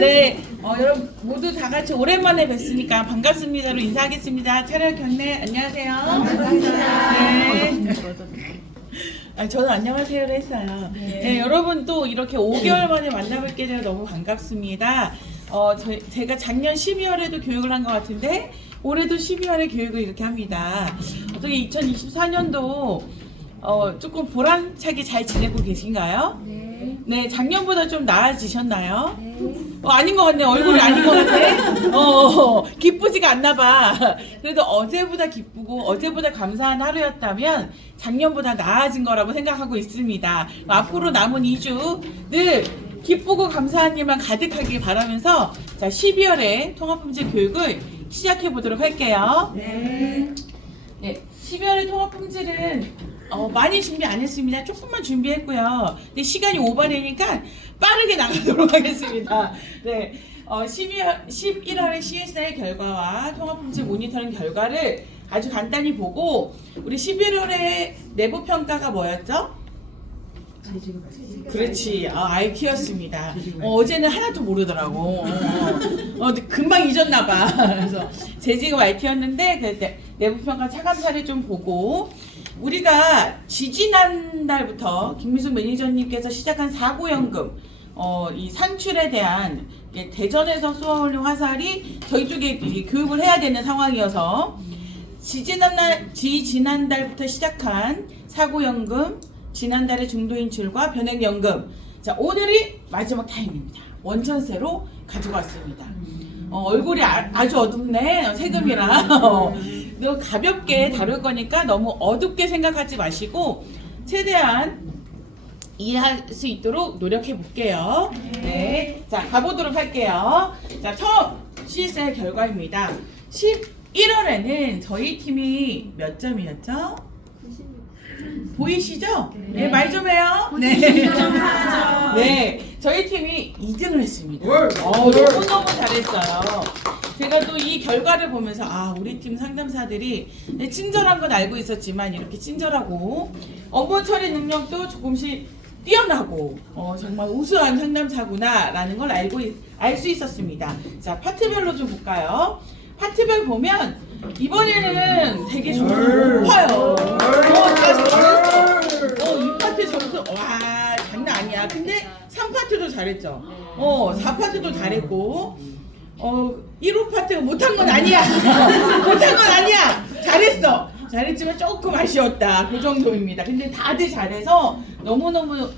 네, 여러분 모두 다 같이 오랜만에 뵀으니까 반갑습니다로 인사하겠습니다. 차렷 경례 안녕하세요. 반갑습니다. 네. 저는 안녕하세요를 했어요. 네, 여러분 또 이렇게 5개월 만에 만나뵙게 되어 너무 반갑습니다. 제가 작년 12월에도 교육을 한 것 같은데 올해도 12월에 교육을 이렇게 합니다. 어떻게 2024년도 조금 보람차게 잘 지내고 계신가요? 네, 작년보다 좀 나아지셨나요? 아닌 것 같네. 얼굴이 아닌 것 같네. 기쁘지가 않나 봐. 그래도 어제보다 기쁘고 어제보다 감사한 하루였다면 작년보다 나아진 거라고 생각하고 있습니다. 앞으로 남은 2주 늘 기쁘고 감사한 일만 가득하길 바라면서 자, 12월에 통합품질 교육을 시작해 보도록 할게요. 네, 12월의 통합품질은 많이 준비 안 했습니다. 조금만 준비했고요. 근데 시간이 오버되니까 빠르게 나가도록 하겠습니다. 네, 11월의 CSI 결과와 통합품질 모니터링 결과를 아주 간단히 보고 우리 11월의 내부 평가가 뭐였죠? 그렇지, IT였습니다. 어제는 하나도 모르더라고. 근데 금방 잊었나봐. 그래서 재직업 IT였는데 내부평가 차감사를 좀 보고 우리가 지지난달부터 김미숙 매니저님께서 시작한 사고연금 이 산출에 대한 대전에서 쏘아올린 화살이 저희 쪽에 교육을 해야 되는 상황이어서 지지난달부터 시작한 사고연금 지난달의 중도인출과 변액연금 자 오늘이 마지막 타임입니다. 원천세로 가지고 왔습니다. 얼굴이 아주 어둡네 세금이라 너무 가볍게 다룰 거니까 너무 어둡게 생각하지 마시고 최대한 이해할 수 있도록 노력해 볼게요. 네, 자 가보도록 할게요. 자 처음 CSI 결과입니다. 11월에는 저희 팀이 몇 점이었죠? 보이시죠? 네, 말 좀 해요. 네. 네, 저희 팀이 2등을 했습니다. 너무너무 잘했어요. 제가 또 이 결과를 보면서 우리 팀 상담사들이 친절한 건 알고 있었지만 이렇게 친절하고 업무 처리 능력도 조금씩 뛰어나고 정말 우수한 상담사구나 라는 걸 알 수 있었습니다. 자, 파트별로 좀 볼까요? 파트별 보면 이번에는 되게 점수 높아요. 이 파트 점수 와 장난 아니야. 근데 3파트도 잘했죠. 4파트도 잘했고 1호 파트가 못한 건 아니야. 못한 건 아니야. 잘했어. 잘했지만 조금 아쉬웠다. 그 정도입니다. 근데 다들 잘해서 너무너무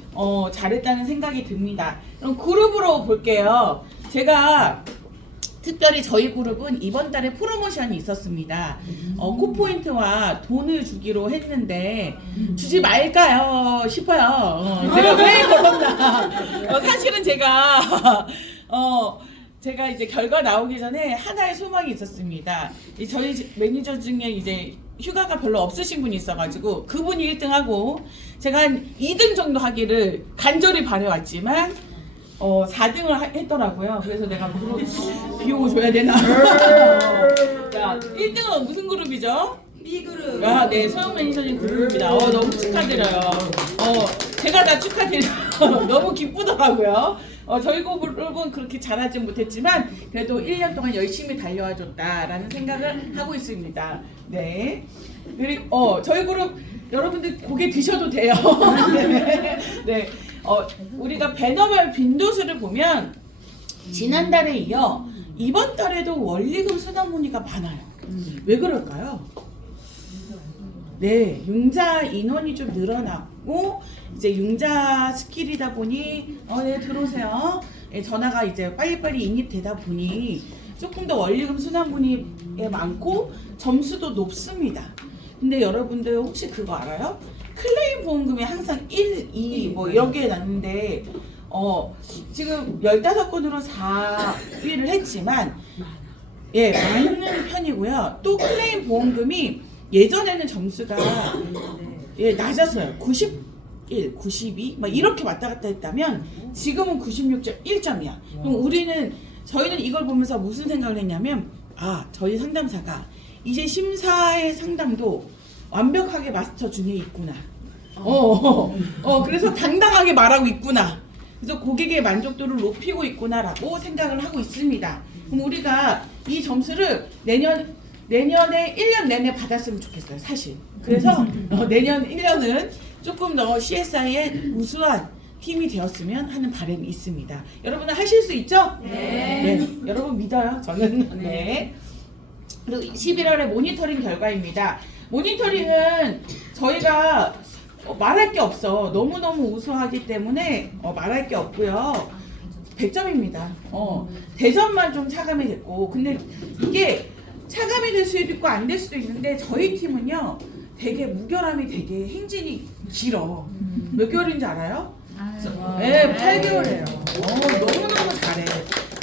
잘했다는 생각이 듭니다. 그럼 그룹으로 볼게요. 제가 특별히 저희 그룹은 이번 달에 프로모션이 있었습니다. 코포인트와 돈을 주기로 했는데 주지 말까요 싶어요. 제가 왜 걸었나. 사실은 제가 이제 결과 나오기 전에 하나의 소망이 있었습니다. 저희 매니저 중에 이제 휴가가 별로 없으신 분이 있어가지고 그분이 1등하고 제가 한 2등 정도 하기를 간절히 바래왔지만 4등을 했더라고요. 그래서 내가 비워줘야 되나? 자, 1등은 무슨 그룹이죠? B그룹. 네, 소영 매니저님 그룹입니다. 너무 축하드려요. 제가 다 축하드려요. 너무 기쁘더라고요. 저희 그룹은 그렇게 잘하진 못했지만 그래도 1년 동안 열심히 달려와줬다라는 생각을 하고 있습니다. 네. 그리고 저희 그룹 여러분들 고개 드셔도 돼요. 네. 우리가 배너별 빈도수를 보면 지난달에 이어 이번 달에도 원리금 수납 문의가 많아요. 왜 그럴까요? 네, 융자 인원이 좀 늘어났고 이제 융자 스킬이다 보니 네 들어오세요. 전화가 이제 빨리빨리 인입되다 보니 조금 더 원리금 수납 문의에 많고 점수도 높습니다. 근데 여러분들 혹시 그거 알아요? 클레임 보험금이 항상 1, 2 뭐 이렇게 났는데 지금 15건으로 4위를 했지만 많은 편이고요. 또 클레임 보험금이 예전에는 점수가 낮았어요. 91, 92 막 이렇게 왔다 갔다 했다면 지금은 96.1점이야. 그럼 저희는 이걸 보면서 무슨 생각을 했냐면 저희 상담사가 이제 심사의 상담도 완벽하게 마스터 중에 있구나. 그래서 당당하게 말하고 있구나. 그래서 고객의 만족도를 높이고 있구나라고 생각을 하고 있습니다. 그럼 우리가 이 점수를 내년에 1년 내내 받았으면 좋겠어요, 사실. 그래서 내년 1년은 조금 더 CSI의 우수한 팀이 되었으면 하는 바람이 있습니다. 여러분은 하실 수 있죠? 네. 여러분 믿어요, 저는. 네. 그리고 11월의 모니터링 결과입니다. 모니터링은 저희가 말할 게 없어. 너무너무 우수하기 때문에 말할 게 없고요. 100점입니다. 대전만 좀 차감이 됐고, 근데 이게 차감이 될 수도 있고 안 될 수도 있는데 저희 팀은요 되게 무결함이 되게 행진이 길어. 몇 개월인지 알아요? 네, 8개월이에요. 너무너무 잘해.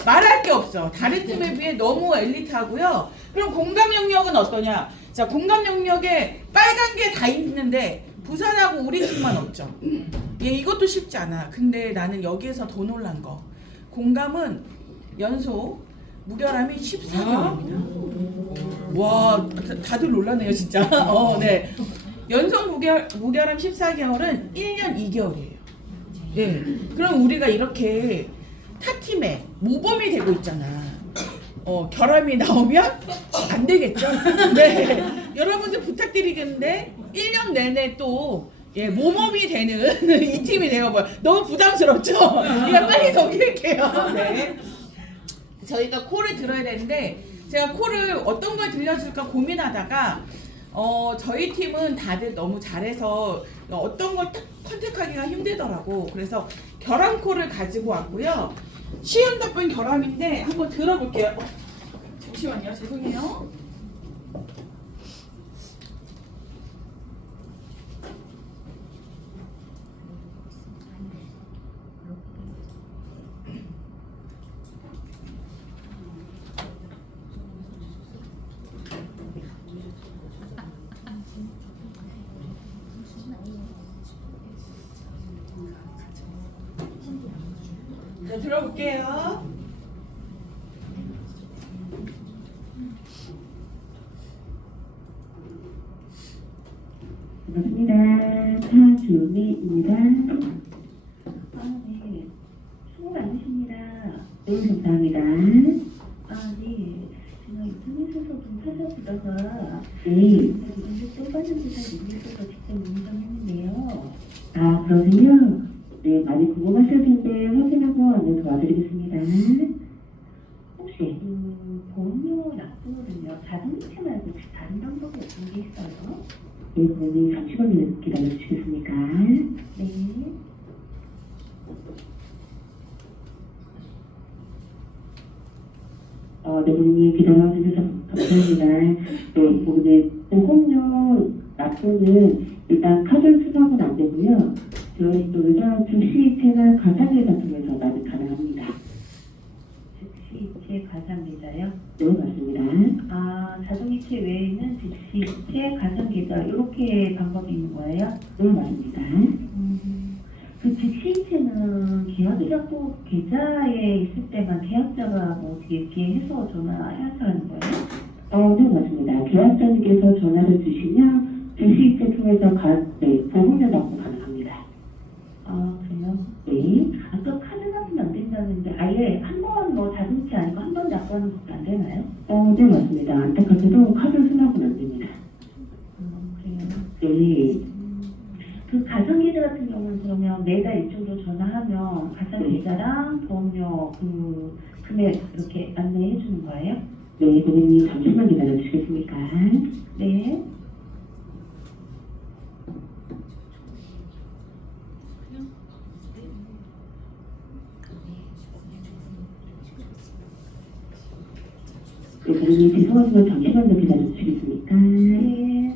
말할 게 없어. 다른 팀에 비해 너무 엘리트하고요. 그럼 공감 영역은 어떠냐? 자, 공감 영역에 빨간 게 다 있는데 부산하고 우리 팀만 없죠. 이것도 쉽지 않아. 근데 나는 여기에서 더 놀란 거. 공감은 연속 무결함이 14개월입니다. 와, 다들 놀라네요, 진짜. 네. 연속 무결함 14개월은 1년 2개월이에요. 예. 그럼 우리가 이렇게 타팀에 모범이 되고 있잖아. 결함이 나오면 안 되겠죠? 네. 여러분들 부탁드리겠는데 1년 내내 또 모범이 되는 이 팀이 되어버려. 너무 부담스럽죠? 이거 빨리 넘길게요. 네. 저희가 콜을 들어야 되는데 제가 콜을 어떤 걸 들려줄까 고민하다가 저희 팀은 다들 너무 잘해서 어떤 걸 딱 컨택하기가 힘들더라고. 그래서 결함 콜을 가지고 왔고요. 쉬운 답변 결함인데 한번 들어볼게요. 잠시만요. 죄송해요. 네, 들어볼게요. 반갑습니다. 차주미입니다. 네. 수고 많으십니다. 네, 감사합니다. 네. 제가 인터넷에서 좀 찾아보다가 이런데 또 빠진 듯한 얘기에서 직접 문의했는데요. 그러세요? 네, 많이 궁금하실 텐데 확인하고 안내 도와드리겠습니다. 혹시 보험료 납부는요, 자동이체 말고 혹시 다른 방법이 어떤 게 있어요? 네, 고객님 잠시만 기다려주시겠습니까? 네. 네, 고객님 기다려주셔서 감사합니다. 네, 고객님 보험료 납부는 일단 카드 수수하고는 안 되고요. 저희 또 의사 주시이체나 가상계좌 통해서 납입 가능합니다. 주시이체 가상계좌요? 네, 맞습니다. 자동이체 외에는 주시이체 가상계좌 이렇게 방법이 있는 거예요? 네, 맞습니다. 그 주시이체는 계약자 꼭 계좌에 있을 때만 계약자가 뭐 어떻게 이렇게 해서 전화해서 하는 거예요? 네, 맞습니다. 계약자님께서 전화를 주시면 주시이체 통해서 보험료 납부 가능합니다. 그래요? 네. 아까 카드 납부는 안 된다는데 아예 한 번 뭐 자동차 아니고 한 번 납부하는 것도 안 되나요? 네, 맞습니다. 안타깝게도 카드 수납은 안 됩니다. 그래요? 네. 그 가상계좌 같은 경우는 그러면 매달 이쪽으로 전화하면 가상계좌랑 보험료 그 금액 이렇게 안내해 주는 거예요? 네, 고객님 잠시만 기다려 주시겠습니까? 네. 네, 고객님 죄송하지만 잠시만 더 기다려 주시겠습니까? 네.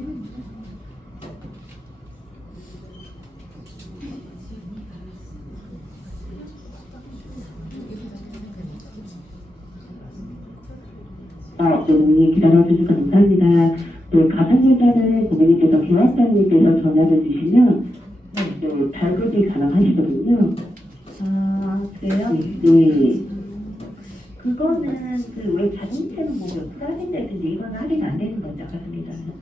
고객님 기다려주셔서 감사합니다. 네, 가상계좌는 고객님께서 계약자님께서 전화를 주시면 발급이 가능하시거든요. 그래요? 네. 그거는 그 왜 자동차는 뭐 옆으로 할인되는데 이거는 할인 안 되는 거죠, 가상계좌는?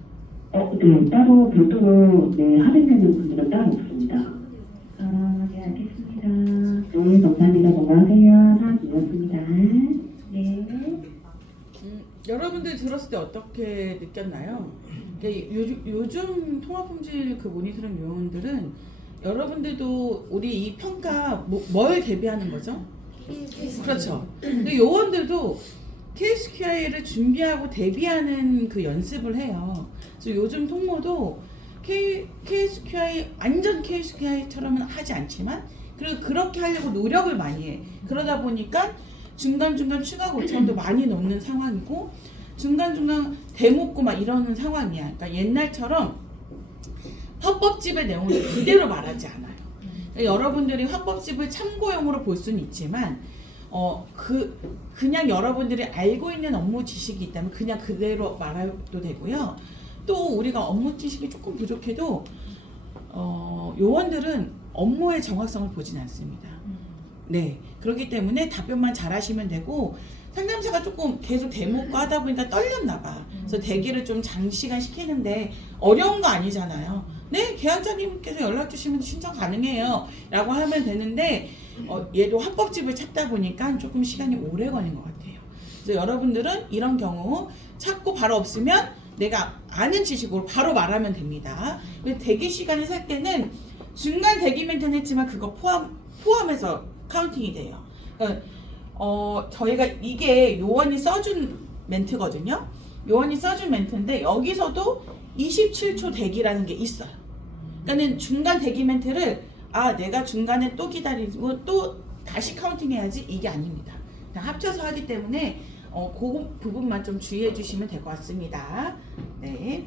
네, 따로 별도로 할인되는 분들은 따로 없습니다. 네, 알겠습니다. 감사합니다. 감사합니다. 건강하세요. 사랑드렸습니다. 네. 여러분들 들었을 때 어떻게 느꼈나요? 요즘 통합품질 그 모니터링 요원들은 여러분들도 우리 이 평가 뭘 대비하는 거죠? 그렇죠. 근데 요원들도 KSQI를 준비하고 대비하는 그 연습을 해요. 그래서 요즘 통모도 KSQI 완전 KSQI처럼은 하지 않지만 그리고 그렇게 하려고 노력을 많이 해. 그러다 보니까 중간중간 추가 고청도 많이 넣는 상황이고 중간중간 대묻고 막 이러는 상황이야. 그러니까 옛날처럼 화법집의 내용을 그대로 말하지 않아요. 그러니까 여러분들이 화법집을 참고용으로 볼 수는 있지만 그냥 여러분들이 알고 있는 업무 지식이 있다면 그냥 그대로 말해도 되고요. 또 우리가 업무 지식이 조금 부족해도 요원들은 업무의 정확성을 보진 않습니다. 네, 그렇기 때문에 답변만 잘하시면 되고 상담사가 조금 계속 대묻고 하다 보니까 떨렸나 봐. 그래서 대기를 좀 장시간 시키는데 어려운 거 아니잖아요. 네, 계약자님께서 연락 주시면 신청 가능해요 라고 하면 되는데 얘도 합법집을 찾다 보니까 조금 시간이 오래 걸린 것 같아요. 그래서 여러분들은 이런 경우 찾고 바로 없으면 내가 아는 지식으로 바로 말하면 됩니다. 대기 시간을 셀 때는 중간 대기 멘트는 했지만 그거 포함해서 카운팅이 돼요. 그러니까 저희가 이게 요원이 써준 멘트거든요. 요원이 써준 멘트인데 여기서도 27초 대기라는 게 있어요. 그러니까는 중간 대기 멘트를 내가 중간에 또 기다리고 또 다시 카운팅 해야지 이게 아닙니다. 합쳐서 하기 때문에 그 부분만 좀 주의해 주시면 될 것 같습니다. 네.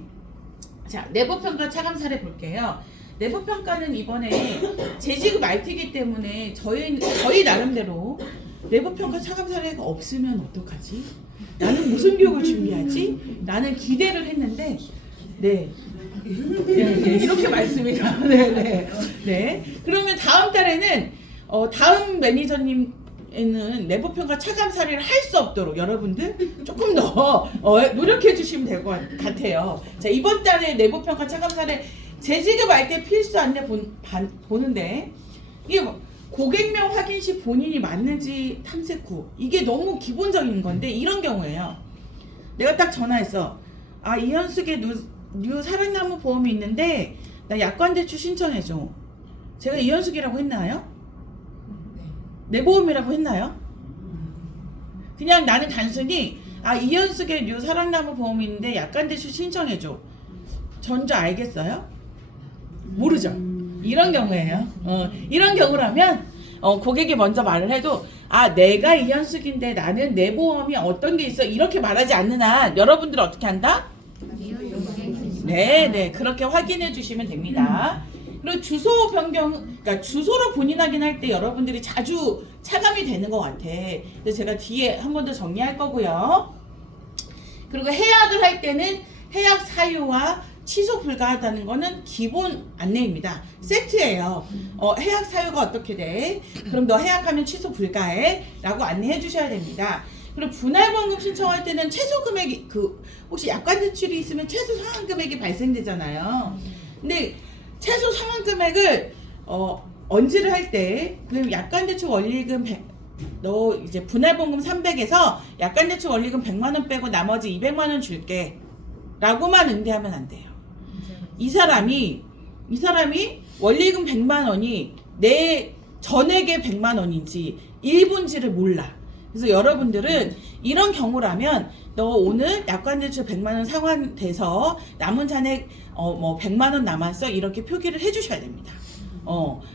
자, 내부평가 차감 사례 볼게요. 내부평가는 이번에 재지급 RT이기 때문에 저희 나름대로 내부평가 차감 사례가 없으면 어떡하지? 나는 무슨 교육을 준비하지? 라는 기대를 했는데 네. 네, 이렇게 말씀이다. 네. 그러면 다음 달에는 다음 매니저님에는 내부평가 차감 사례를 할 수 없도록 여러분들 조금 더 노력해 주시면 될 것 같아요. 자, 이번 달에 내부평가 차감 사례 재지급 RT 필수 안내 보는데 이게 고객명 확인 시 본인이 맞는지 탐색 후 이게 너무 기본적인 건데 이런 경우에요. 내가 딱 전화해서 이현숙의 뉴 사랑나무 보험이 있는데 나 약관대출 신청해줘. 제가 이현숙이라고 했나요? 내 보험이라고 했나요? 그냥 나는 단순히 이현숙의 뉴 사랑나무 보험이 있는데 약관대출 신청해줘. 전혀 알겠어요? 모르죠. 이런 경우예요. 이런 경우라면 고객이 먼저 말을 해도 내가 이현숙인데 나는 내 보험이 어떤 게 있어 이렇게 말하지 않는 한 여러분들은 어떻게 한다? 네, 그렇게 확인해 주시면 됩니다. 그리고 주소 변경, 그러니까 주소로 본인 확인할 때 여러분들이 자주 차감이 되는 것 같아. 그래서 제가 뒤에 한 번 더 정리할 거고요. 그리고 해약을 할 때는 해약 사유와 취소 불가하다는 거는 기본 안내입니다. 세트예요. 해약 사유가 어떻게 돼? 그럼 너 해약하면 취소 불가해? 라고 안내해 주셔야 됩니다. 그리고 분할보험금 신청할 때는 최소 금액이 혹시 약관 대출이 있으면 최소 상환 금액이 발생되잖아요. 근데 최소 상환 금액을 언지를 할 때 그럼 약관 대출 원리금 너 이제 분할보험금 300에서 약관 대출 원리금 100만 원 빼고 나머지 200만 원 줄게 라고만 응대하면 안 돼요. 이 사람이 원리금 100만 원이 내 전액의 100만 원인지 일부인지를 몰라. 그래서 여러분들은 이런 경우라면 너 오늘 약관대출 100만 원 상환돼서 남은 잔액 100만 원 남았어 이렇게 표기를 해주셔야 됩니다.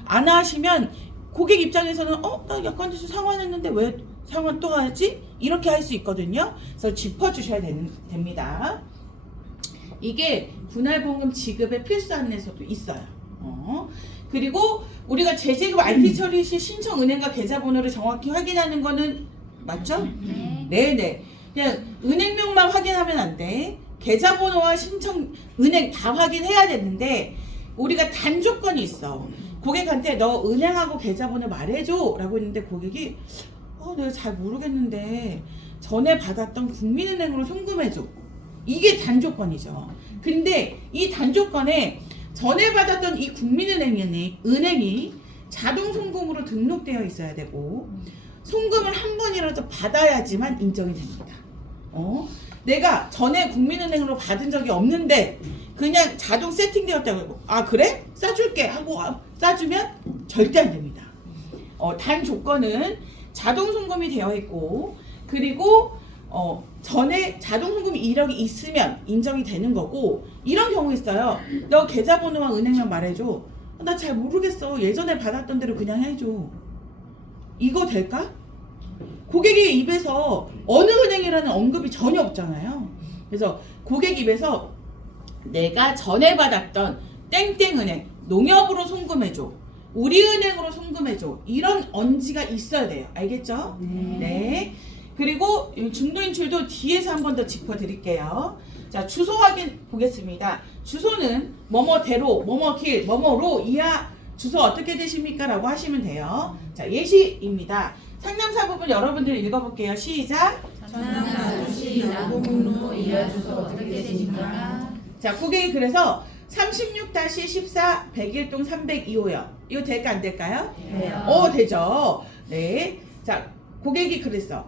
안 하시면 고객 입장에서는 나 약관대출 상환했는데 왜 상환 또 하지? 이렇게 할 수 있거든요. 그래서 짚어주셔야 됩니다. 이게 분할보험금 지급의 필수 안내서도 있어요. 그리고 우리가 재지급 RT 처리 시 신청 은행과 계좌번호를 정확히 확인하는 거는 맞죠? 네. 그냥 은행명만 확인하면 안 돼. 계좌번호와 신청 은행 다 확인해야 되는데 우리가 단조건이 있어. 고객한테 너 은행하고 계좌번호 말해줘 라고 했는데 고객이 내가 잘 모르겠는데 전에 받았던 국민은행으로 송금해줘. 이게 단조건이죠. 근데 이 단조건에 전에 받았던 이 국민은행이 자동 송금으로 등록되어 있어야 되고 송금을 한 번이라도 받아야지만 인정이 됩니다. 내가 전에 국민은행으로 받은 적이 없는데 그냥 자동 세팅되었다고 아 그래? 싸줄게 하고 싸주면 절대 안 됩니다. 단 조건은 자동 송금이 되어 있고 그리고 전에 자동 송금 이력이 있으면 인정이 되는 거고 이런 경우 있어요. 너 계좌번호와 은행명 말해줘. 나 잘 모르겠어. 예전에 받았던 대로 그냥 해줘. 이거 될까? 고객의 입에서 어느 은행이라는 언급이 전혀 없잖아요. 그래서 고객 입에서 내가 전에 받았던 땡땡은행 농협으로 송금해줘. 우리은행으로 송금해줘. 이런 언지가 있어야 돼요. 알겠죠? 네. 그리고 중도인출도 뒤에서 한 번 더 짚어드릴게요. 자, 주소 확인 보겠습니다. 주소는 뭐뭐대로, 뭐뭐길, 뭐뭐로 이하 주소 어떻게 되십니까? 라고 하시면 돼요. 자, 예시입니다. 상담사 부분 여러분들 읽어볼게요. 시작. 전남나주시 나고목로 이하 주소 어떻게 되십니까? 자, 고객이 그래서 36-14 101동 302호요. 이거 될까 안 될까요? 돼요. 되죠. 네. 자, 고객이 그랬어.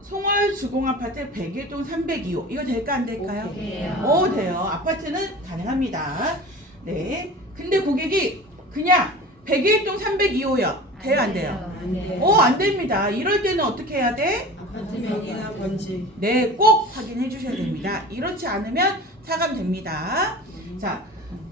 송월주공아파트 101동 302호. 이거 될까 안 될까요? 돼요. 돼요. 아파트는 가능합니다. 네. 근데 고객이 그냥 101동 302호요. 돼요 안 돼요? 안 돼요. 안 됩니다. 이럴 때는 어떻게 해야 돼? 아파트 명의나 번지. 네, 꼭 확인해 주셔야 됩니다. 이렇지 않으면 차감됩니다. 자,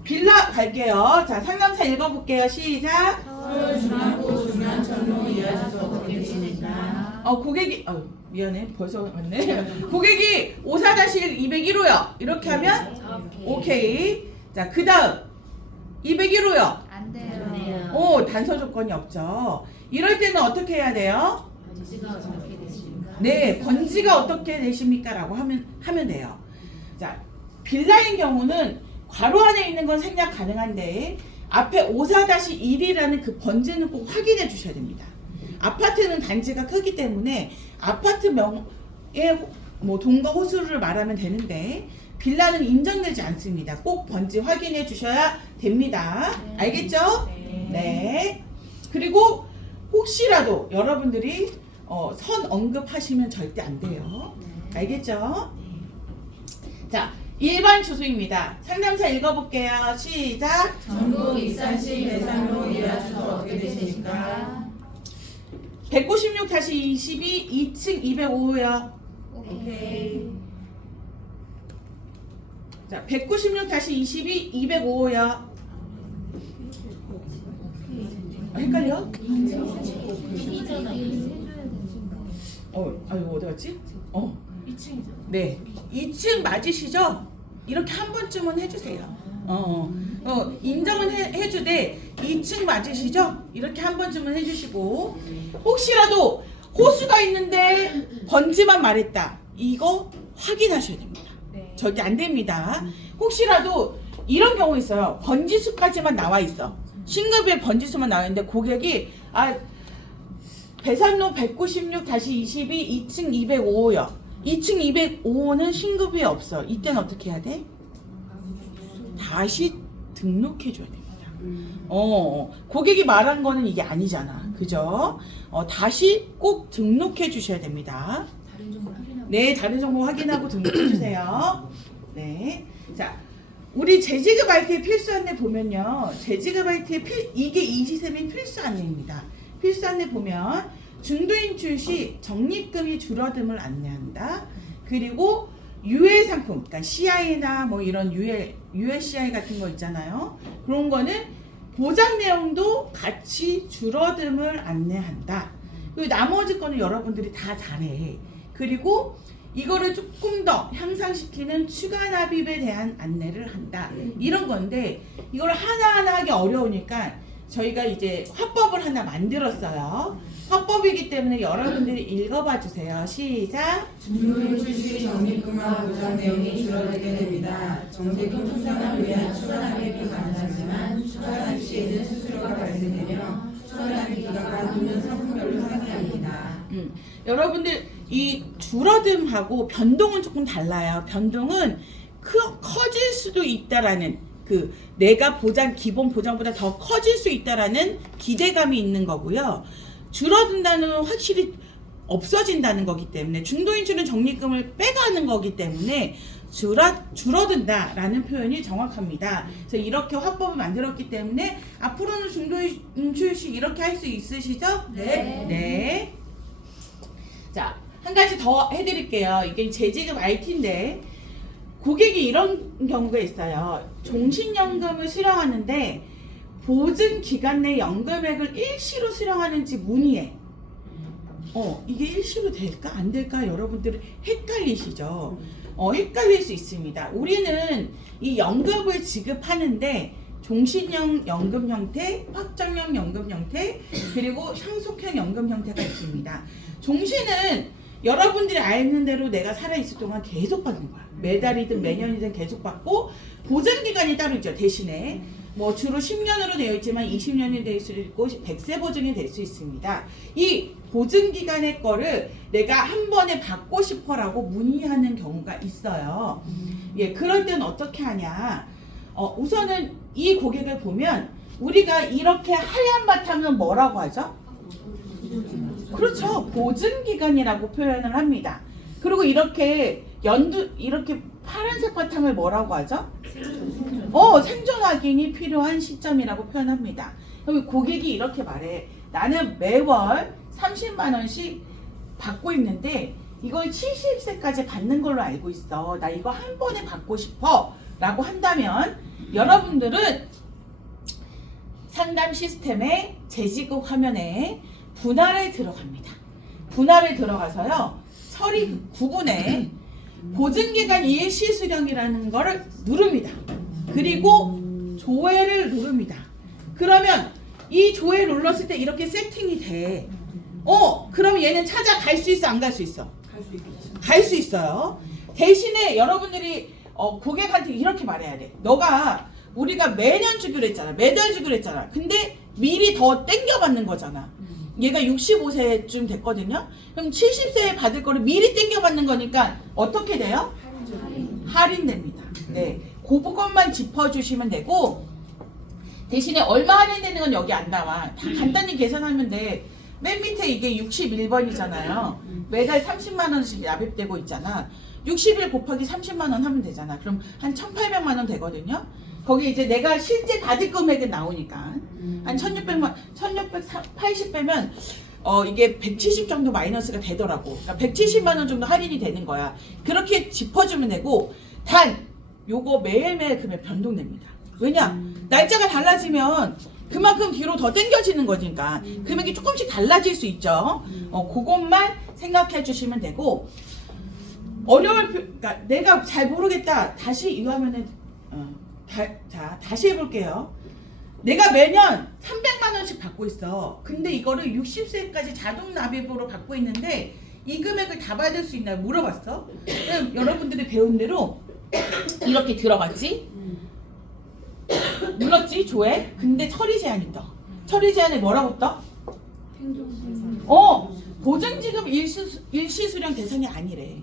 빌라 갈게요. 자, 상담사 읽어볼게요. 시작. 서울 중앙구 중앙천로 이하 주소 어떻게 되십니까? 고객이 미안해 벌써 왔네. 고객이 54-201호요. 이렇게 하면 오케이. 자, 그 다음 201호요. 안 돼요. 단서 조건이 없죠. 이럴 때는 어떻게 해야 돼요? 번지가 어떻게 되십니까? 네, 번지가 어떻게 되십니까? 라고 하면 돼요. 자, 빌라인 경우는 괄호 안에 있는 건 생략 가능한데 앞에 54-1이라는 그 번지는 꼭 확인해 주셔야 됩니다. 아파트는 단지가 크기 때문에 아파트 명의 동과 호수를 말하면 되는데 빌라는 인정되지 않습니다. 꼭 번지 확인해 주셔야 됩니다. 알겠죠? 네. 그리고 혹시라도 여러분들이 선 언급하시면 절대 안 돼요. 알겠죠? 자, 일반 주소입니다. 상담사 읽어볼게요. 시작. 전북 익산시 대산로 이하 주소 어떻게 되십니까? 196-22 2층 205호요. 오케이. 자, 196-22 205호요. 헷갈려? 아이고 어디 갔지? 2층이죠. 네. 2층 맞으시죠? 이렇게 한 번쯤은 해주세요. 인정은 해주되 2층 맞으시죠? 이렇게 한 번쯤은 해주시고 혹시라도 호수가 있는데 번지만 말했다. 이거 확인하셔야 됩니다. 절대 안 됩니다. 혹시라도 이런 경우 있어요. 번지수까지만 나와 있어. 신급에 번지수만 나와 있는데 고객이 배산로 196-22 2층 205호요. 2층 205호는 신급이 없어. 이때는 어떻게 해야 돼? 다시 등록해 줘야 됩니다. 고객이 말한 거는 이게 아니잖아. 그죠? 다시 꼭 등록해 주셔야 됩니다. 다른 정보 확인하고. 네, 다른 정보 확인하고 등록해 주세요. 네. 자, 우리 재지급 RT의 필수 안내 보면요. 재지급 RT의 이게 이지쌤의 필수 안내입니다. 필수 안내 보면 중도인출 시 적립금이 줄어듦을 안내한다. 그리고 유예 상품, 그러니까 CI나 뭐 이런 ULCI 같은 거 있잖아요. 그런 거는 보장 내용도 같이 줄어듦을 안내한다. 그리고 나머지 거는 여러분들이 다 잘해. 그리고 이거를 조금 더 향상시키는 추가 납입에 대한 안내를 한다. 이런 건데 이걸 하나하나 하기 어려우니까 저희가 이제 화법을 하나 만들었어요. 화법이기 때문에 여러분들이 읽어봐 주세요. 시작. 중도인출 시 적립금과 보장 내용이 줄어들게 됩니다. 적립금 통장을 위한 추가 납입이 가능하지만 추가 납입 시에는 수수료가 발생되며 추가 납입 기간과 또는 상품별로 상이합니다. 여러분들 이 줄어듦하고 변동은 조금 달라요. 변동은 커질 수도 있다라는 그 내가 기본 보장보다 더 커질 수 있다라는 기대감이 있는 거고요. 줄어든다는 확실히 없어진다는 거기 때문에 중도인출은 적립금을 빼가는 거기 때문에 줄어든다라는 표현이 정확합니다. 그래서 이렇게 화법을 만들었기 때문에 앞으로는 중도인출식 이렇게 할 수 있으시죠? 네. 네. 자, 한 가지 더 해드릴게요. 이게 재지급 RT인데 고객이 이런 경우가 있어요. 종신연금을 수령하는데 보증 기간 내 연금액을 일시로 수령하는지 문의해. 이게 일시로 될까 안 될까 여러분들은 헷갈리시죠? 헷갈릴 수 있습니다. 우리는 이 연금을 지급하는데 종신형 연금 형태, 확정형 연금 형태, 그리고 상속형 연금 형태가 있습니다. 종신은 여러분들이 아는 대로 내가 살아있을 동안 계속 받는 거야. 매달이든 매년이든 계속 받고 보증기간이 따로 있죠. 대신에 뭐 주로 10년으로 되어 있지만 20년이 될 수 있고 100세 보증이 될 수 있습니다. 이 보증기간의 거를 내가 한 번에 받고 싶어라고 문의하는 경우가 있어요. 예, 그럴 때는 어떻게 하냐? 우선은 이 고객을 보면 우리가 이렇게 하얀 바탕은 뭐라고 하죠? 그렇죠. 보증기간이라고 표현을 합니다. 그리고 이렇게 이렇게 파란색 바탕을 뭐라고 하죠? 생존 확인이 필요한 시점이라고 표현합니다. 그럼 고객이 이렇게 말해. 나는 매월 30만 원씩 받고 있는데 이걸 70세까지 받는 걸로 알고 있어. 나 이거 한 번에 받고 싶어. 라고 한다면 여러분들은 상담 시스템의 재지급 화면에 분할에 들어갑니다. 분할에 들어가서요. 서리 9분에 보증기간 일시 수령이라는 거를 누릅니다. 그리고 조회를 누릅니다. 그러면 이 조회를 눌렀을 때 이렇게 세팅이 돼. 그럼 얘는 찾아갈 수 있어? 안 갈 수 있어? 갈 수 있어요. 대신에 여러분들이 고객한테 이렇게 말해야 돼. 너가 우리가 매년 주기로 했잖아. 매달 주기로 했잖아. 근데 미리 더 땡겨받는 거잖아. 얘가 65세쯤 됐거든요. 그럼 70세에 받을 거를 미리 땡겨받는 거니까 어떻게 돼요? 할인됩니다. 네, 그것만 짚어주시면 되고 대신에 얼마 할인되는 건 여기 안 나와. 다 간단히 계산하면 돼. 맨 밑에 이게 61번이잖아요. 매달 30만 원씩 납입되고 있잖아. 60일 곱하기 30만 원 하면 되잖아. 그럼 한 1,800만 원 되거든요. 거기 이제 내가 실제 받을 금액은 나오니까 한 1,680 빼면 이게 170 정도 마이너스가 되더라고. 그러니까 170만 원 정도 할인이 되는 거야. 그렇게 짚어주면 되고 단 요거 매일매일 금액 변동됩니다. 왜냐? 날짜가 달라지면 그만큼 뒤로 더 땡겨지는 거니까 금액이 조금씩 달라질 수 있죠. 그것만 생각해 주시면 되고 그러니까 내가 잘 모르겠다. 다시 이 화면에 다시 해볼게요. 내가 매년 300만 원씩 받고 있어. 근데 이거를 60세까지 자동 납입으로 받고 있는데 이 금액을 다 받을 수 있나 물어봤어. 그럼 여러분들이 배운 대로 이렇게 들어갔지? 눌렀지? 조회? 근데 처리 제한이 떠. 처리 제한에 뭐라고 떠? 보증지급 일시 수령 대상이 아니래.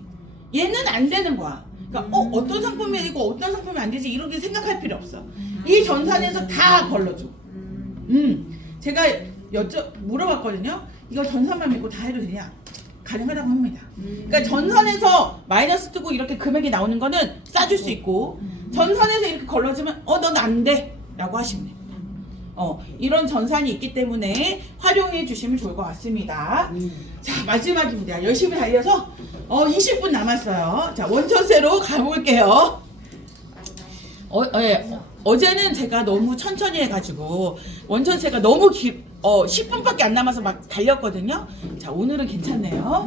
얘는 안 되는 거야. 그러니까 어떤 상품이 되고 어떤 상품이 안 되지 이렇게 생각할 필요 없어. 이 전산에서 다 걸러줘. 제가 물어봤거든요. 이거 전산만 믿고 다 해도 되냐? 가능하다고 합니다. 그러니까 전선에서 마이너스 뜨고 이렇게 금액이 나오는 거는 싸줄 수 있고 전선에서 이렇게 걸러지면 넌 안 돼 라고 하시면 됩니다. 이런 전산이 있기 때문에 활용해 주시면 좋을 것 같습니다. 자, 마지막입니다. 열심히 달려서 20분 남았어요. 자, 원천세로 가볼게요. 어제는 제가 너무 천천히 해가지고 원천세가 너무 10분밖에 안 남아서 막 달렸거든요. 자, 오늘은 괜찮네요.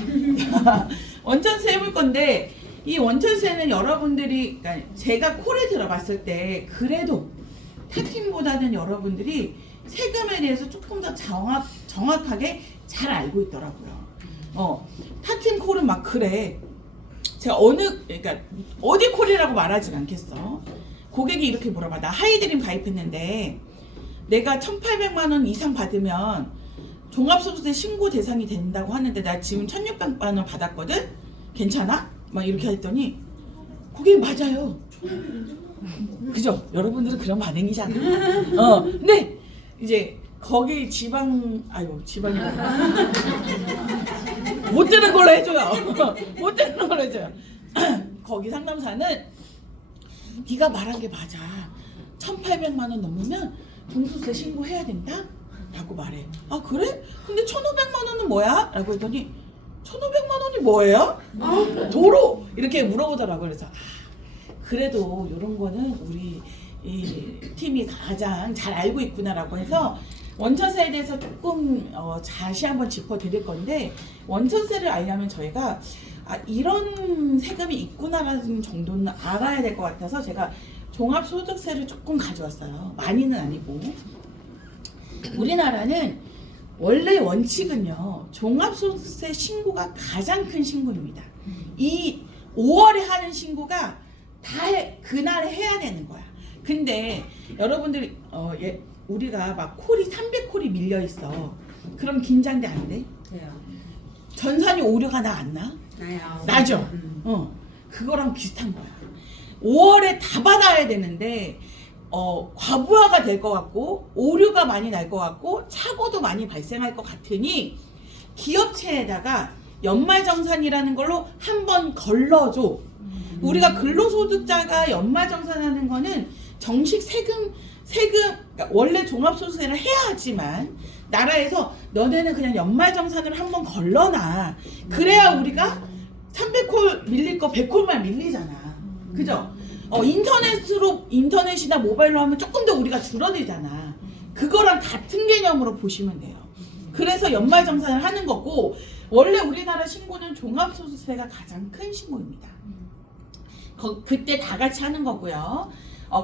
원천세 해볼 건데 이 원천세는 여러분들이 그러니까 제가 콜에 들어봤을 때 그래도 타팀보다는 여러분들이 세금에 대해서 조금 더 정확하게 잘 알고 있더라고요. 타팀 콜은 막 그래. 제가 그러니까 어디 콜이라고 말하진 않겠어. 고객이 이렇게 물어봐. 나 하이드림 가입했는데 내가 1,800만 원 이상 받으면 종합소득세 신고 대상이 된다고 하는데 나 지금 1,600만 원 받았거든? 괜찮아? 막 이렇게 했더니 고객이 맞아요. 그죠? 여러분들은 그런 반응이잖아. 근데 이제 거기 지방이 못 되는 걸로 해줘요. 못 되는 걸로 해줘요. 거기 상담사는 네가 말한 게 맞아. 1,800만 원 넘으면 종소세 신고해야 된다? 라고 말해. 아 그래? 근데 1,500만 원은 뭐야? 라고 했더니 1,500만 원이 뭐예요? 도로! 이렇게 물어보더라고요. 그래서 그래도 이런 거는 우리 이 팀이 가장 잘 알고 있구나라고 해서 원천세에 대해서 조금 다시 한번 짚어드릴 건데, 원천세를 알려면 저희가 이런 세금이 있구나라는 정도는 알아야 될 것 같아서 제가 종합소득세를 조금 가져왔어요. 많이는 아니고. 우리나라는 원래 원칙은요, 종합소득세 신고가 가장 큰 신고입니다. 이 5월에 하는 신고가 그날에 해야 되는 거야. 근데 여러분들 우리가 막 콜이 300콜이 밀려 있어. 그럼 긴장돼 안 돼? 돼요. 전산이 오류가 안 나? 나요. 나죠. 그거랑 비슷한 거야. 5월에 다 받아야 되는데 과부하가 될 것 같고 오류가 많이 날 것 같고 착오도 많이 발생할 것 같으니 기업체에다가 연말정산이라는 걸로 한번 걸러줘. 우리가 근로소득자가 연말정산하는 거는 정식 세금 그러니까 원래 종합소득세를 해야 하지만 나라에서 너네는 그냥 연말정산을 한번 걸러놔. 그래야 우리가 300콜 밀릴 거 100콜만 밀리잖아. 그죠? 인터넷이나 모바일로 하면 조금 더 우리가 줄어들잖아. 그거랑 같은 개념으로 보시면 돼요. 그래서 연말정산을 하는 거고, 원래 우리나라 신고는 종합소득세가 가장 큰 신고입니다. 그때 다 같이 하는 거고요.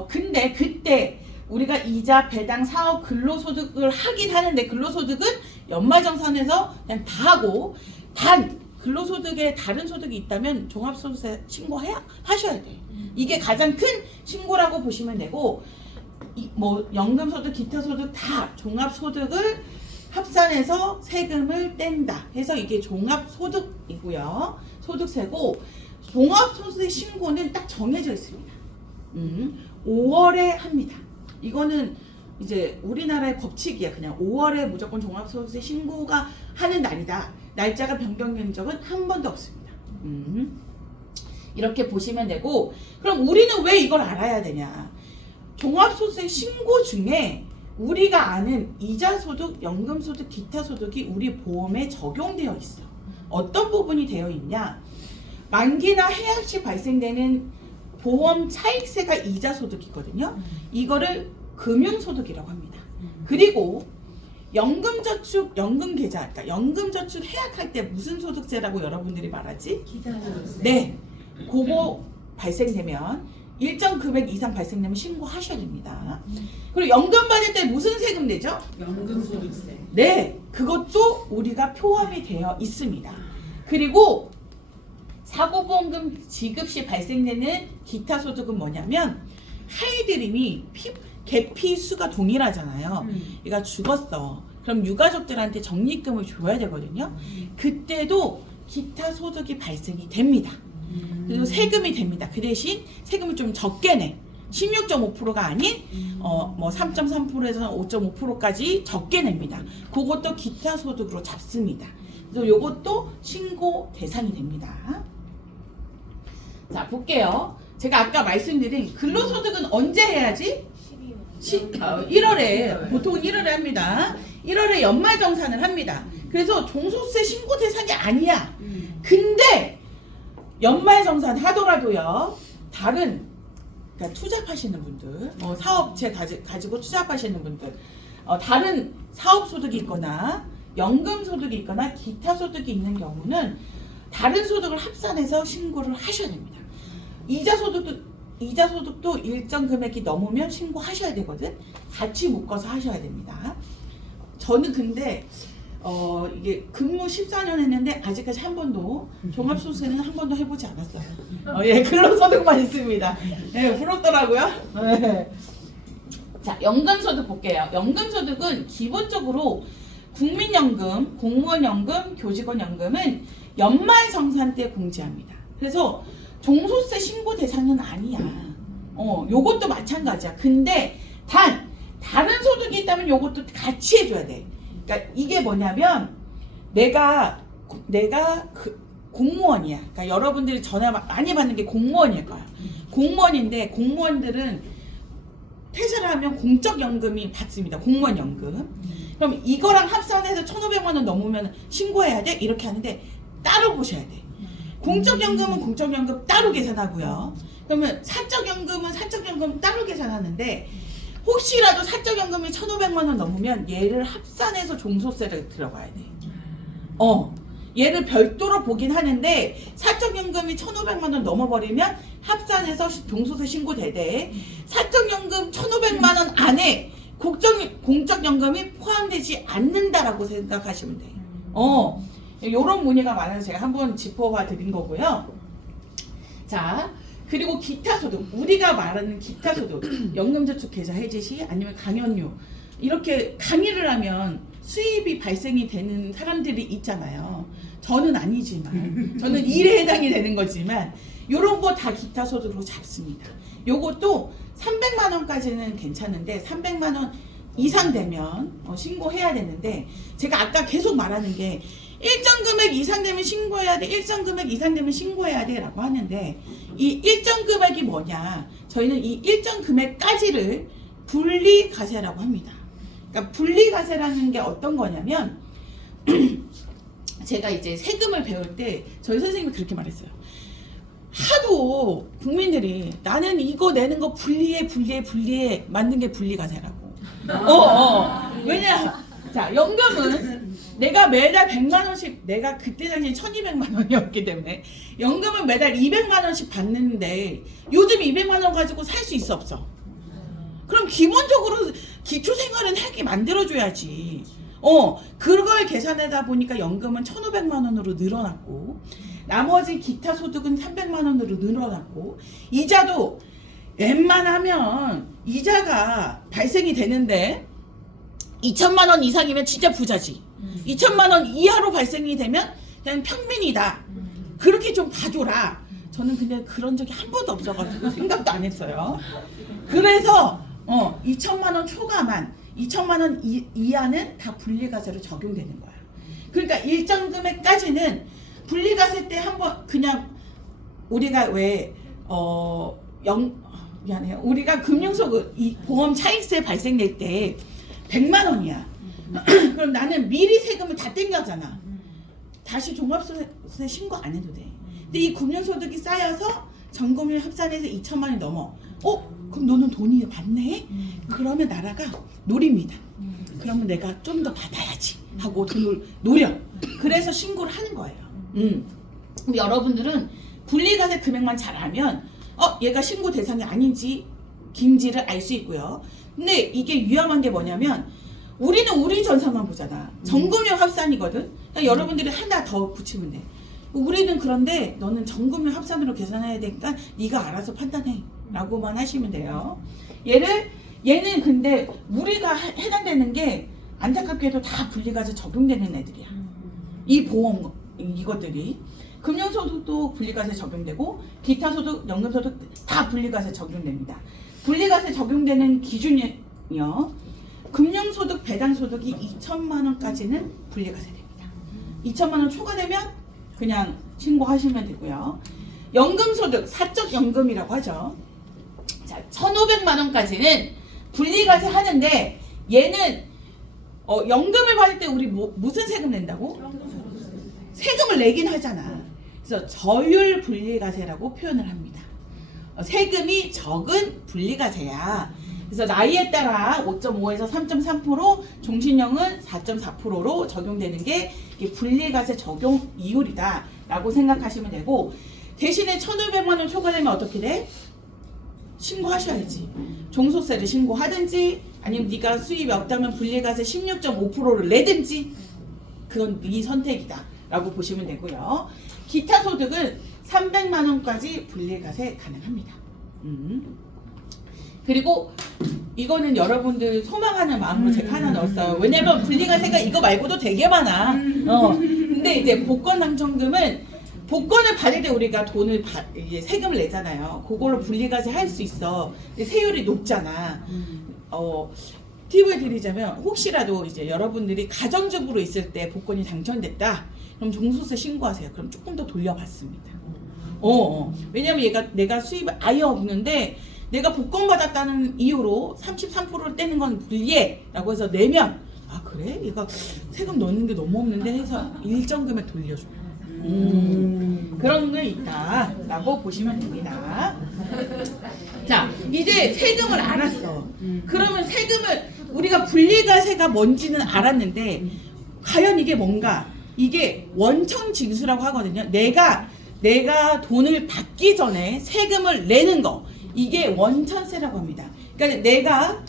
근데 그때 우리가 이자, 배당, 사업, 근로소득을 하긴 하는데 근로소득은 연말정산에서 그냥 다 하고, 단 근로소득에 다른 소득이 있다면 종합소득세 신고하셔야 돼. 이게 가장 큰 신고라고 보시면 되고, 뭐 연금소득, 기타소득 다 종합소득을 합산해서 세금을 뗀다 해서 이게 종합소득이고요. 소득세고, 종합소득세 신고는 딱 정해져 있습니다. 5월에 합니다. 이거는 이제 우리나라의 법칙이야. 그냥 5월에 무조건 종합소득세 신고가 하는 날이다. 날짜가 변경된 적은 한 번도 없습니다. 이렇게 보시면 되고, 그럼 우리는 왜 이걸 알아야 되냐? 종합소득세 신고 중에 우리가 아는 이자소득, 연금소득, 기타소득이 우리 보험에 적용되어 있어. 어떤 부분이 되어 있냐? 만기나 해약 시 발생되는 보험 차익세가 이자소득이거든요. 이거를 금융소득이라고 합니다. 그리고 연금저축, 연금계좌, 그러니까 연금저축 해약할 때 무슨 소득세라고 여러분들이 말하지? 기타소득세. 네, 그거 발생되면 일정 금액 이상 발생되면 신고하셔야 됩니다. 그리고 연금 받을 때 무슨 세금 내죠? 연금소득세. 네, 그것도 우리가 포함이 되어 있습니다. 그리고 사고보험금 지급 시 발생되는 기타 소득은 뭐냐면, 하이드림이 계피 수가 동일하잖아요. 얘가 죽었어. 그럼 유가족들한테 적립금을 줘야 되거든요. 그때도 기타 소득이 발생이 됩니다. 그리고 세금이 됩니다. 그 대신 세금을 좀 적게 내. 16.5%가 아닌 뭐 3.3%에서 5.5%까지 적게 냅니다. 그것도 기타 소득으로 잡습니다. 그래서 이것도 신고 대상이 됩니다. 자, 볼게요. 제가 아까 말씀드린 근로소득은 언제 해야지? 1월에, 보통은 1월에 합니다. 1월에 연말정산을 합니다. 그래서 종소세 신고 대상이 아니야. 근데 연말정산 하더라도요, 다른, 그러니까 투잡하시는 분들, 사업체 가지고 투잡하시는 분들, 다른 사업소득이 있거나 연금소득이 있거나 기타 소득이 있는 경우는 다른 소득을 합산해서 신고를 하셔야 됩니다. 이자소득도 일정 금액이 넘으면 신고하셔야 되거든. 같이 묶어서 하셔야 됩니다. 저는 근데 이게 근무 14년 했는데 아직까지 한 번도 종합소득세는 한 번도 해보지 않았어요. 예, 근로소득만 있습니다. 예, 부럽더라고요. 네. 자, 연금소득 볼게요. 연금소득은 기본적으로 국민연금, 공무원연금, 교직원연금은 연말정산 때 공제합니다. 그래서 종소세 신고 대상은 아니야. 요것도 마찬가지야. 근데 다른 소득이 있다면 요것도 같이 해줘야 돼. 그러니까 이게 뭐냐면 내가 공무원이야. 그러니까 여러분들이 전화 많이 받는 게 공무원일 거야. 공무원인데 공무원들은 퇴사를 하면 공적연금이 받습니다. 공무원연금. 그럼 이거랑 합산해서 1,500만 원 넘으면 신고해야 돼? 이렇게 하는데 따로 보셔야 돼. 공적연금은 공적연금 따로 계산하고요. 그러면 사적연금은 사적연금 따로 계산하는데 혹시라도 사적연금이 1,500만 원 넘으면 얘를 합산해서 종소세를 들어가야 돼. 얘를 별도로 보긴 하는데 사적연금이 1,500만 원 넘어버리면 합산해서 종소세 신고되되 사적연금 1,500만 원 안에 공적연금이 포함되지 않는다라고 생각하시면 돼요. 요런 문의가 많아서 제가 한번 짚어봐 드린 거고요. 자, 그리고 기타 소득, 우리가 말하는 기타 소득, 연금저축계좌 해지 시 아니면 강연료 이렇게 강의를 하면 수입이 발생이 되는 사람들이 있잖아요. 저는 아니지만 저는 일에 해당이 되는 거지만 요런 거 다 기타 소득으로 잡습니다. 요것도 300만 원까지는 괜찮은데 300만 원 이상 되면 신고해야 되는데 제가 아까 계속 말하는 게 일정 금액 이상 되면 신고해야 돼, 일정 금액 이상 되면 신고해야 돼 라고 하는데 이 일정 금액이 뭐냐, 저희는 이 일정 금액까지를 분리과세라고 합니다. 그러니까 분리과세라는 게 어떤 거냐면 제가 이제 세금을 배울 때 저희 선생님이 그렇게 말했어요. 하도 국민들이 나는 이거 내는 거 분리해 만든 게 분리과세라고. 왜냐, 자, 연금은 내가 매달 100만 원씩, 내가 그때 당시에 1,200만 원이었기 때문에 연금은 매달 200만 원씩 받는데 요즘 200만 원 가지고 살 수 있어 없어? 그럼 기본적으로 기초생활은 하게 만들어줘야지. 그걸 계산하다 보니까 연금은 1,500만 원으로 늘어났고 나머지 기타 소득은 300만 원으로 늘어났고 이자도 웬만하면 이자가 발생이 되는데 2천만 원 이상이면 진짜 부자지. 2천만 원 이하로 발생이 되면 그냥 평민이다. 그렇게 좀 봐줘라. 저는 근데 그런 적이 한 번도 없어가지고 생각도 안 했어요. 그래서 2천만 원 초과만 2천만 원 이하는 다 분리과세로 적용되는 거야. 그러니까 일정 금액까지는 분리과세 때 한번 그냥 우리가 미안해요. 우리가 금융소득 이 보험 차익세 발생될 때 100만 원이야. 그럼 나는 미리 세금을 다 땡겨잖아. 다시 종합소득세 신고 안 해도 돼. 근데 이 금융소득이 쌓여서 전금을 합산해서 2천만 원이 넘어. 그럼 너는 돈이 많네? 그러면 나라가 노립니다. 그러면 내가 좀 더 받아야지 하고 돈을 노려. 그래서 신고를 하는 거예요. 근데 여러분들은 분리과세 금액만 잘 알면 얘가 신고 대상이 아닌지 긴지를 알 수 있고요. 근데 이게 위험한 게 뭐냐면 우리는 우리 전사만 보잖아. 전금융 합산이거든. 그러니까 여러분들이 하나 더 붙이면 돼. 우리는 그런데 너는 전금융 합산으로 계산해야 되니까 네가 알아서 판단해 라고만 하시면 돼요. 얘는 근데 우리가 해당되는 게 안타깝게도 다 분리과세 적용되는 애들이야. 이 보험 이것들이 금융소득도 분리과세 적용되고 기타소득, 연금소득 다 분리과세 적용됩니다. 분리과세 적용되는 기준이요. 금융소득, 배당소득이 2천만 원까지는 분리과세 됩니다. 2천만 원 초과되면 그냥 신고하시면 되고요. 연금소득, 사적연금이라고 하죠. 자, 1,500만 원까지는 분리과세 하는데 얘는 연금을 받을 때 우리 무슨 세금 낸다고? 세금을 내긴 하잖아. 그래서 저율 분리과세라고 표현을 합니다. 세금이 적은 분리과세야. 그래서 나이에 따라 5.5에서 3.3%, 종신형은 4.4%로 적용되는 게 분리과세 적용 이율이다 라고 생각하시면 되고, 대신에 1,500만 원 초과되면 어떻게 돼? 신고하셔야지. 종소세를 신고하든지 아니면 네가 수입이 없다면 분리과세 16.5%를 내든지, 그건 네 선택이다 라고 보시면 되고요. 기타 소득은 300만 원까지 분리과세 가능합니다. 그리고 이거는 여러분들 소망하는 마음으로 제가 하나 넣었어요. 왜냐면 분리과세가 이거 말고도 되게 많아. 근데 이제 복권당첨금은 복권을 받을 때 우리가 이게 세금을 내잖아요. 그걸로 분리과세 할 수 있어. 근데 세율이 높잖아. 팁을 드리자면 혹시라도 이제 여러분들이 가정주부로 있을 때 복권이 당첨됐다. 그럼 종소세 신고하세요. 그럼 조금 더 돌려받습니다. 왜냐면 내가 수입이 아예 없는데 내가 복권 받았다는 이유로 33%를 떼는 건 불리해라고 해서 내면 아 그래? 얘가 세금 넣는 게 너무 없는데 해서 일정 금액 돌려줘요. 그런 게 있다라고 보시면 됩니다. 자, 이제 세금을 알았어. 그러면 세금을 우리가 분리과세가 뭔지는 알았는데 과연 이게 뭔가? 이게 원천징수라고 하거든요. 내가 돈을 받기 전에 세금을 내는 거, 이게 원천세라고 합니다. 그러니까 내가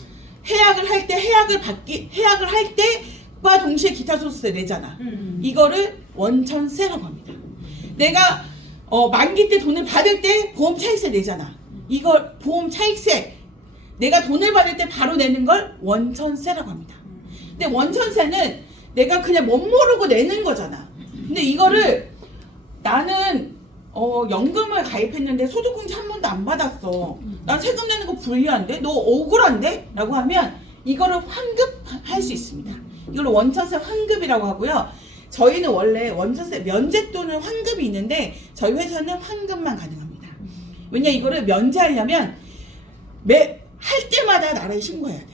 해약을 할 때과 동시에 기타 소득세 내잖아. 이거를 원천세라고 합니다. 내가 만기 때 돈을 받을 때 보험 차익세 내잖아. 이걸 보험 차익세, 내가 돈을 받을 때 바로 내는 걸 원천세라고 합니다. 근데 원천세는 내가 그냥 멋 모르고 내는 거잖아. 근데 이거를 나는 연금을 가입했는데 소득공제 한 번도 안 받았어. 난 세금 내는 거 불리한데? 너 억울한데? 라고 하면 이거를 환급할 수 있습니다. 이걸 원천세 환급이라고 하고요. 저희는 원래 원천세 면제 또는 환급이 있는데 저희 회사는 환급만 가능합니다. 왜냐 이거를 면제하려면 할 때마다 나라에 신고해야 돼.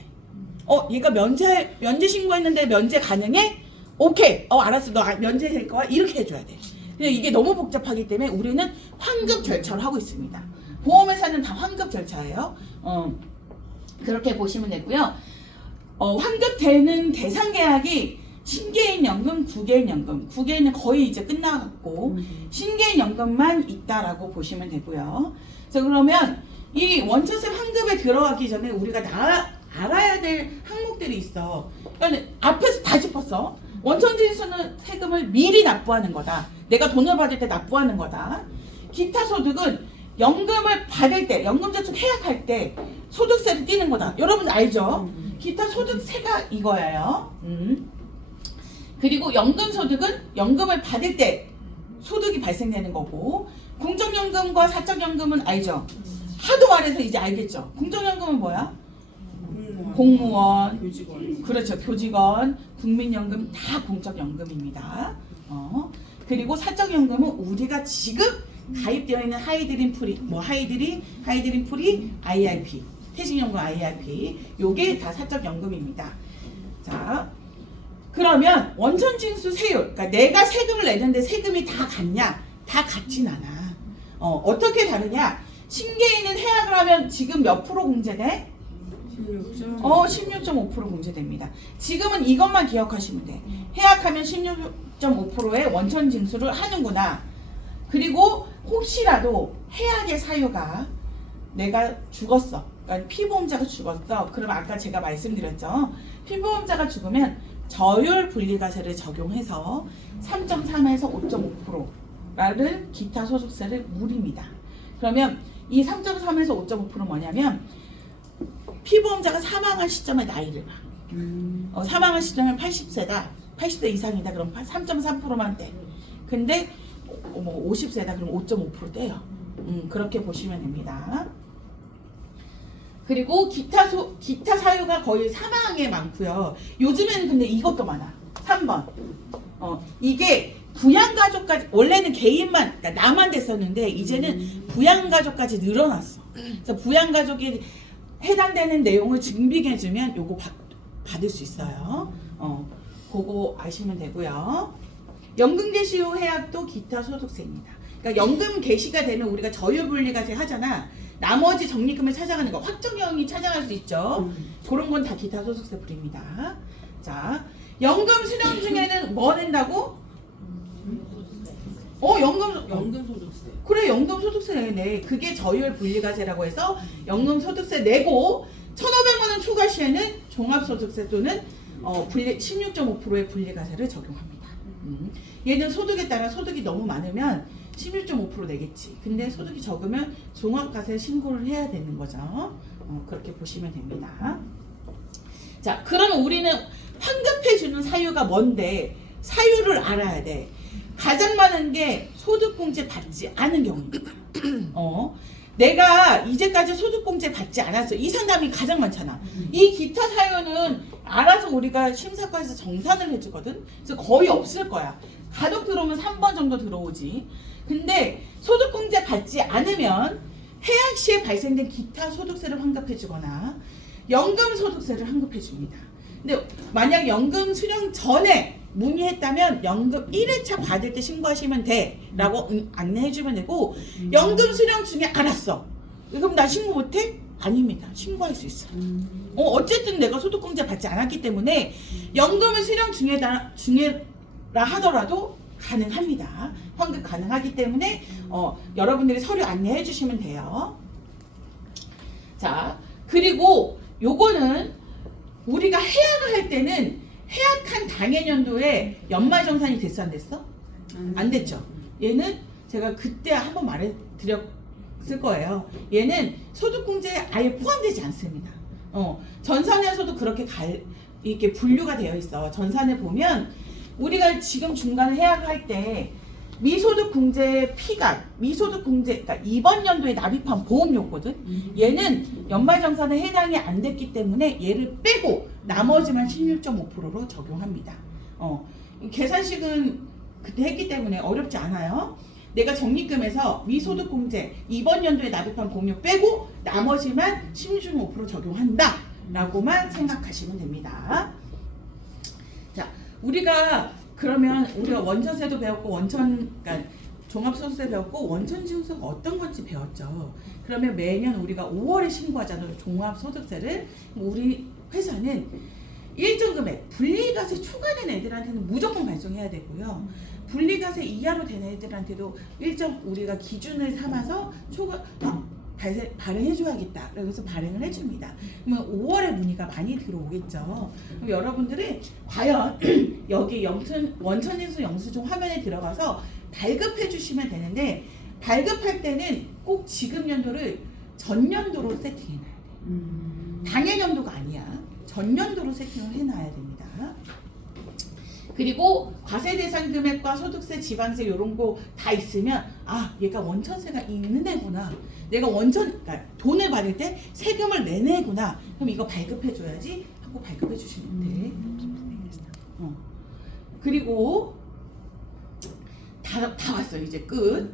얘가 면제 신고했는데 면제 가능해? 오케이. 알았어. 너 면제될 거야? 이렇게 해줘야 돼. 근데 이게 너무 복잡하기 때문에 우리는 환급 절차를 하고 있습니다. 보험회사는 다 환급 절차예요. 그렇게 보시면 되고요. 환급되는 대상 계약이 신개인 연금, 구개인 연금. 구개인은 거의 이제 끝나갔고 신개인 연금만 있다라고 보시면 되고요. 자, 그러면 이 원천세 환급에 들어가기 전에 우리가 알아야 될 항목들이 있어. 그러니까 앞에서 다 짚었어. 원천징수는 세금을 미리 납부하는 거다. 내가 돈을 받을 때 납부하는 거다. 기타 소득은 연금을 받을 때, 연금저축 해약할 때 소득세를 떼는 거다. 여러분 알죠? 기타 소득세가 이거예요. 그리고 연금소득은 연금을 받을 때 소득이 발생되는 거고, 공적연금과 사적연금은 알죠? 하도 말해서 이제 알겠죠? 공적연금은 뭐야? 공무원, 교직원. 그렇죠. 교직원, 국민연금 다 공적연금입니다. 그리고 사적연금은 우리가 지금 가입되어 있는 하이드림 프리, 하이드림 프리, IRP, 퇴직연금 IRP, 요게 다 사적연금입니다. 자, 그러면 원천징수 세율, 그러니까 내가 세금을 내는데 세금이 다 같냐? 다 같진 않아. 어떻게 다르냐? 신개인은 해약을 하면 지금 몇 프로 공제돼? 16.5% 공제됩니다. 지금은 이것만 기억하시면 돼. 해약하면 16.5%의 원천징수를 하는구나. 그리고 혹시라도 해약의 사유가 내가 죽었어. 그러니까 피보험자가 죽었어. 그러면 아까 제가 말씀드렸죠. 피보험자가 죽으면 저율 분리과세를 적용해서 3.3에서 5.5%라는 기타 소득세를 물립니다. 그러면 이 3.3에서 5.5%는 뭐냐면 피보험자가 사망한 시점의 나이를 봐. 사망한 시점은 80세다. 80세 이상이다. 그럼 3.3%만 떼. 근데 50세다. 그럼 5.5% 떼요. 그렇게 보시면 됩니다. 그리고 기타 사유가 거의 사망에 많고요. 요즘에는 근데 이것도 많아. 3번. 이게 부양가족까지, 원래는 개인만, 그러니까 나만 됐었는데 이제는 부양가족까지 늘어났어. 그래서 부양가족이 해당되는 내용을 증빙해주면 요거 받을 수 있어요. 그거 아시면 되고요. 연금 개시 후 해약도 기타 소득세입니다. 그러니까 연금 개시가 되면 우리가 저율분리과세 하잖아. 나머지 적립금을 찾아가는 거, 확정형이 찾아갈 수 있죠. 그런 건 다 기타 소득세 부립니다. 자, 연금 수령 중에는 뭐 낸다고? 연금 소득세. 그래, 연금 소득세 내네. 그게 저율 분리과세라고 해서 연금 소득세 내고 1,500만 원 초과 시에는 종합소득세 또는 16.5%의 분리과세를 적용합니다. 얘는 소득에 따라 소득이 너무 많으면 16.5% 내겠지. 근데 소득이 적으면 종합과세 신고를 해야 되는 거죠. 그렇게 보시면 됩니다. 자, 그러면 우리는 환급해주는 사유가 뭔데? 사유를 알아야 돼. 가장 많은 게 소득공제 받지 않은 경우입니다. 내가 이제까지 소득공제 받지 않았어. 이 상담이 가장 많잖아. 이 기타 사유는 알아서 우리가 심사과에서 정산을 해주거든. 그래서 거의 없을 거야. 간혹 들어오면 3번 정도 들어오지. 근데 소득공제 받지 않으면 해약 시에 발생된 기타 소득세를 환급해주거나 연금소득세를 환급해줍니다. 근데 만약 연금 수령 전에 문의했다면 연금 1회차 받을 때 신고하시면 돼 라고 안내해주면 되고, 연금 수령 중에 알았어, 그럼 나 신고 못해? 아닙니다. 신고할 수 있어요. 어쨌든 내가 소득공제 받지 않았기 때문에 연금을 수령 중에라 하더라도 가능합니다. 환급 가능하기 때문에 여러분들이 서류 안내해 주시면 돼요. 자, 그리고 요거는 우리가 해약을 할 때는 해약한 당해년도에 연말정산이 됐어 안 됐어? 안 됐죠. 얘는 제가 그때 한번 말해드렸을 거예요. 얘는 소득공제에 아예 포함되지 않습니다. 전산에서도 그렇게 이렇게 분류가 되어 있어. 전산에 보면 우리가 지금 중간에 해약할 때 미소득공제 피감, 미소득공제, 그러니까 이번 연도에 납입한 보험료거든. 얘는 연말정산에 해당이 안 됐기 때문에 얘를 빼고 나머지만 16.5%로 적용합니다. 계산식은 그때 했기 때문에 어렵지 않아요. 내가 적립금에서 미소득공제 이번 연도에 납입한 보험료 빼고 나머지만 16.5% 적용한다 라고만 생각하시면 됩니다. 자, 그러면 우리가 원천세도 배웠고 그러니까 종합소득세 배웠고 원천징수가 어떤 건지 배웠죠. 그러면 매년 우리가 5월에 신고하잖아요. 종합소득세를. 우리 회사는 일정 금액 분리과세 초과된 애들한테는 무조건 발송해야 되고요. 분리과세 이하로 된 애들한테도 일정 우리가 기준을 삼아서 발행해줘야겠다. 그래서 발행을 해줍니다. 그러면 5월에 문의가 많이 들어오겠죠. 그럼 여러분들이 과연 여기 원천징수 영수증 화면에 들어가서 발급해 주시면 되는데, 발급할 때는 꼭 지급 연도를 전년도로 세팅해놔야 돼요. 당해년도가 아니야. 전년도로 세팅을 해놔야 됩니다. 그리고 과세 대상 금액과 소득세, 지방세 이런 거 다 있으면 얘가 원천세가 있는 애구나. 내가 그러니까 돈을 받을 때 세금을 내는 애구나. 그럼 이거 발급해줘야지 하고 발급해 주시면 돼. 그리고 다 왔어요. 이제 끝.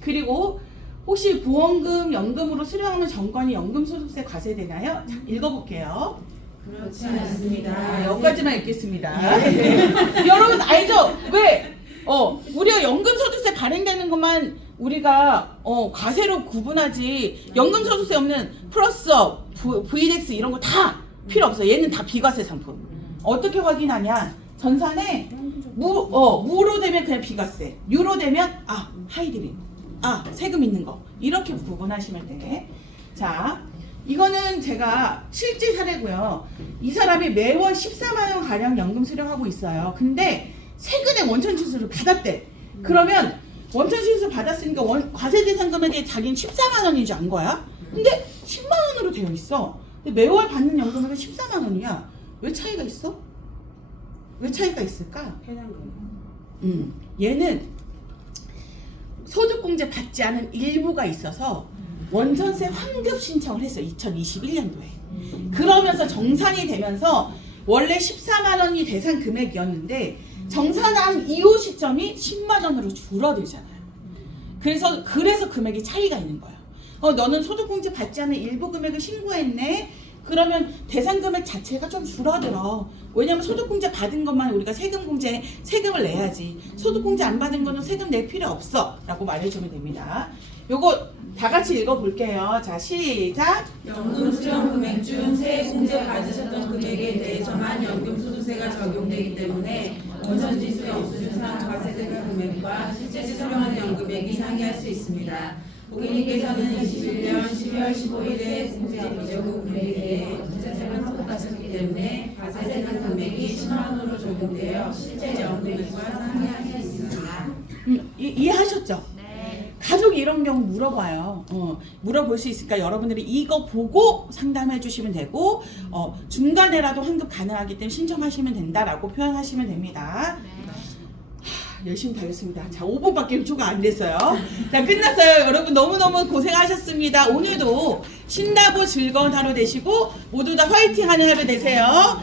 그리고 혹시 보험금, 연금으로 수령하면 정관이 연금소득세 과세되나요? 자, 읽어볼게요. 그렇지 않습니다. 여기까지만 읽겠습니다. 여러분 알죠? 왜? 우리가 연금소득세 발행되는 것만 우리가 과세로 구분하지, 연금소득세 없는 플러스업, VDX 이런 거 다 필요 없어. 얘는 다 비과세 상품. 어떻게 확인하냐? 전산에 무로 되면 그냥 비과세, 유로 되면 하이드림, 세금 있는 거, 이렇게 구분하시면 돼. 자, 이거는 제가 실제 사례고요. 이 사람이 매월 14만 원 가량 연금 수령하고 있어요. 근데 최근에 원천징수를 받았대. 그러면 원천징수 받았으니까 과세 대상 금액에 자기는 14만 원인 줄 안 거야. 근데 10만 원으로 되어 있어. 근데 매월 받는 연금액은 14만 원이야. 왜 차이가 있어? 왜 차이가 있을까? 얘는 소득공제 받지 않은 일부가 있어서 원천세 환급 신청을 했어요. 2021년도에. 그러면서 정산이 되면서 원래 14만 원이 대상 금액이었는데 정산한 이후 시점이 10만 원으로 줄어들잖아요. 그래서 금액이 차이가 있는 거예요. 너는 소득공제 받지 않은 일부 금액을 신고했네. 그러면 대상 금액 자체가 좀 줄어들어. 왜냐면 소득공제 받은 것만 우리가 세금을 내야지. 소득공제 안 받은 거는 세금 낼 필요 없어 라고 말해주면 됩니다. 요거 다 같이 읽어볼게요. 자, 시작. 연금 수령 금액 중 세액공제 받으셨던 금액에 대해서만 연금소득세가 적용되기 때문에 원천징수 영수증상 과세대상 금액과 실제 수령하는 연금액이 상이할 수 있습니다. 고객님께서는 21년 12월 15일에 공제 비저금 금액에 대해 전세세를 환급하셨기 때문에 과세대상 금액이 10만 원으로 적용되어 실제 연금액과 상이할 수 있습니다. 이해하셨죠? 네. 가족이 이런 경우 물어봐요. 물어볼 수 있으니까 여러분들이 이거 보고 상담해 주시면 되고, 중간에라도 환급 가능하기 때문에 신청하시면 된다라고 표현하시면 됩니다. 네. 열심히 달렸습니다. 자, 5분밖에 초가 안 됐어요. 자, 끝났어요. 여러분 너무너무 고생하셨습니다. 오늘도 신나고 즐거운 하루 되시고 모두 다 화이팅 하는 하루 되세요.